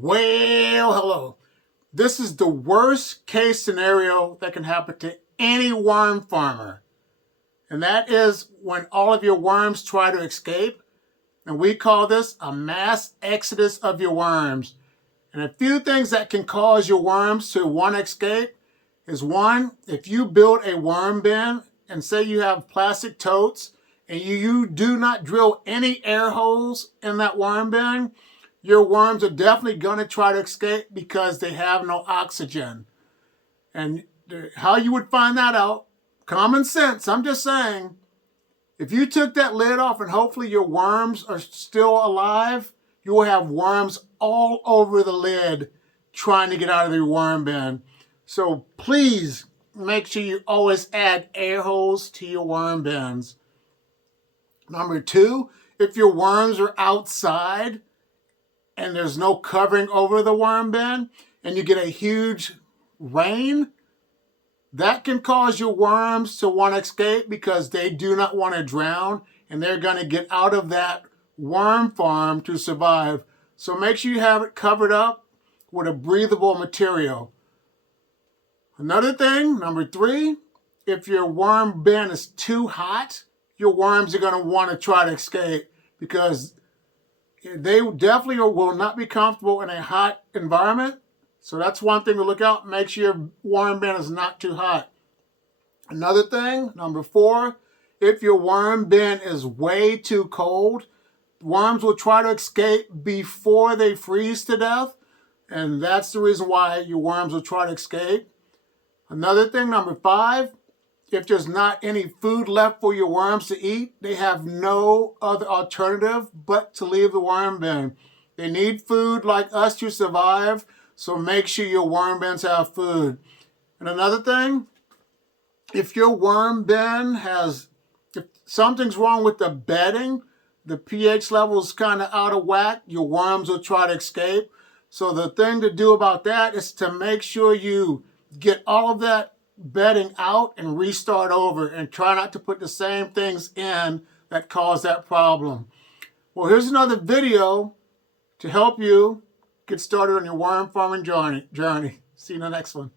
Well, hello. This is the worst case scenario that can happen to any worm farmer. And that is when all of your worms try to escape. And we call this a mass exodus of your worms. And a few things that can cause your worms to want to escape is one, if you build a worm bin and say you have plastic totes and you do not drill any air holes in that worm bin, your worms are definitely going to try to escape because they have no oxygen. And how you would find that out, common sense, I'm just saying, if you took that lid off and hopefully your worms are still alive, you will have worms all over the lid trying to get out of your worm bin. So please make sure you always add air holes to your worm bins. Number two, if your worms are outside and there's no covering over the worm bin and you get a huge rain, that can cause your worms to want to escape because they do not want to drown and they're going to get out of that worm farm to survive. So make sure you have it covered up with a breathable material. Another thing, number three, if your worm bin is too hot, your worms are going to want to try to escape because they definitely will not be comfortable in a hot environment. So that's one thing to look out. Make sure your worm bin is not too hot. Another thing, number four, if your worm bin is way too cold, worms will try to escape before they freeze to death. And that's the reason why your worms will try to escape. Another thing, number five, if there's not any food left for your worms to eat, they have no other alternative but to leave the worm bin. They need food like us to survive, so make sure your worm bins have food. And another thing, if your worm bin if something's wrong with the bedding, the pH level is kind of out of whack, your worms will try to escape. So the thing to do about that is to make sure you get all of that bedding out and restart over and try not to put the same things in that cause that problem. Well, here's another video to help you get started on your worm farming journey. See you in the next one.